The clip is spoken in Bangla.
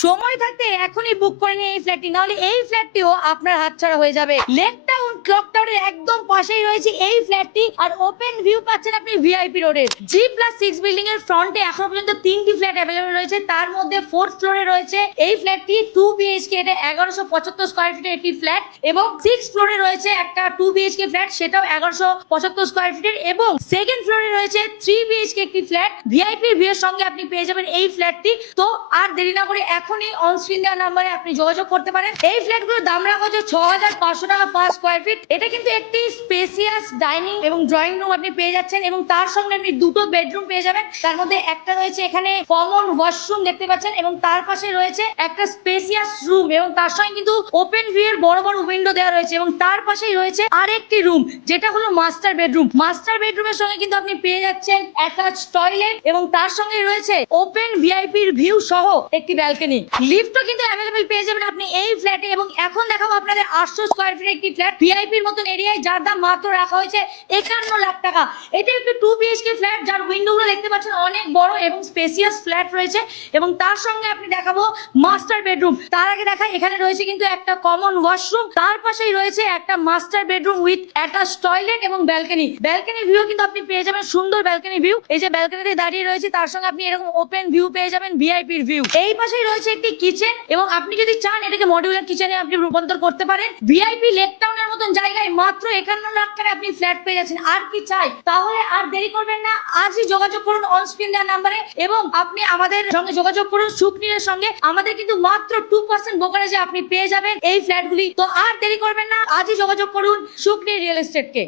সময় থাকতে এখনই বুক করে নিন এই ফ্ল্যাটটি, নাহলে এই ফ্ল্যাটটিও আপনার হাতছাড়া হয়ে যাবে। লেক টাউন ক্লক টাওয়ারের একদম পাশেই রয়েছে এই ফ্ল্যাটটি, আর ওপেন ভিউ পাচ্ছেন আপনি ভিআইপি রোডের। G+6 বিল্ডিং এর ফ্রন্টে এখনো পর্যন্ত 3টি ফ্ল্যাট অ্যাভেলেবল রয়েছে, তার মধ্যে 4th ফ্লোরে রয়েছে এই ফ্ল্যাটটি 2 বিএইচকে, এটা 1175 স্কয়ার ফিটের একটি ফ্ল্যাট, এবং 6th ফ্লোরে রয়েছে একটা 2 বিএইচকে ফ্ল্যাট, সেটাও 1175 স্কয়ার ফিটের, এবং 2nd ফ্লোরে রয়েছে 3 বিএইচকে একটি ফ্ল্যাট। ভিআইপি ভিউ এর সঙ্গে আপনি পেয়ে যাবেন এই ফ্ল্যাটটি। তো আর দেরি না করে এখনই অন স্ক্রিন দেওয়া নাম্বারে আপনি যোগাযোগ করতে পারেন। এই ফ্ল্যাটগুলোর দাম রাখা হচ্ছে 6500 টাকা পার স্কয়ার ফিট। এটা কিন্তু একটি স্পেসিয়াস ডাইনিং এবং ড্রয়িং রুম আপনি পেয়ে যাচ্ছেন, এবং তার সঙ্গে আপনি দুটো বেডরুম পেয়ে যাবেন। তার মধ্যে একটা রয়েছে এখানে কমন ওয়াশরুম দেখতে পাচ্ছেন, এবং তার পাশে রয়েছে একটা স্পেসিয়াস রুম, এবং তার সঙ্গে কিন্তু ওপেন ভিউ এর বড় বড় উইন্ডো দেওয়া রয়েছে, এবং তার পাশেই রয়েছে আরেকটি রুম যেটা হলো মাস্টার বেডরুম। মাস্টার বেডরুমের সঙ্গে কিন্তু আপনি পেয়ে যাচ্ছেন অ্যাটাচ টয়লেট, এবং তার সঙ্গে রয়েছে ওপেন ভিআইপির ভিউ সহ একটি ব্যালকনি। লিফটও কিন্তু অ্যাভেলেবল পেয়ে যাবেন আপনি এই ফ্ল্যাটে। এবং এখন দেখাবো আপনাদের 800 স্কয়ার ফিটের একটি ফ্ল্যাট ভিআইপির মতন এরিয়ায়, যার দাম মাত্র রাখা হয়েছে 51 লাখ টাকা। এটা একটি 2 বিএইচকে ফ্ল্যাট, যার উইন্ডোগুলো দেখতে পাচ্ছেন অনেক বড় এবং স্পেসিয়াস ফ্ল্যাট রয়েছে, এবং তার সঙ্গে আপনি দেখাবো মাস্টার বেডরুম। তার আগে দেখাই এখানে রয়েছে কিন্তু একটা কমন ওয়াশরুম, তার পাশেই রয়েছে একটা master bedroom with attach toilet এবং ব্যালকনি। ব্যালকনি ভিউ কিন্তু আপনি পেয়ে যাবেন সুন্দর ব্যালকনি ভিউ। এই যে ব্যালকনিতে দাঁড়িয়ে রয়েছে, তার সঙ্গে আপনি এরকম ওপেন ভিউ পেয়ে যাবেন ভিআইপির ভিউ। এই পাশেই রয়েছে একটি কিচেন, এবং আপনি যদি চান এটাকে মডিউলার কিচেনে আপনি রূপান্তর করতে পারেন। ভিআইপি লেক টাউনের মতন জায়গায় মাত্র 51 লাখ টাকা আপনি ফ্ল্যাট পেয়ে যাচ্ছেন। আর কি চাই? তাহলে আর দেরি করবেন না, আজই যোগাযোগ করুন অন স্ক্রিন দেওয়া নাম্বারে, এবং আপনি আমাদের সঙ্গে যোগাযোগ করুন সুপ্রিয়ের সঙ্গে। আমাদের কিন্তু মাত্র 2% ব্রোকারেজে আপনি পেয়ে যাবেন এই ফ্ল্যাটগুলি। তো আর দেরি করবেন না, আজই যোগাযোগ করুন সুপ্রিয় রিয়েল এস্টেটকে।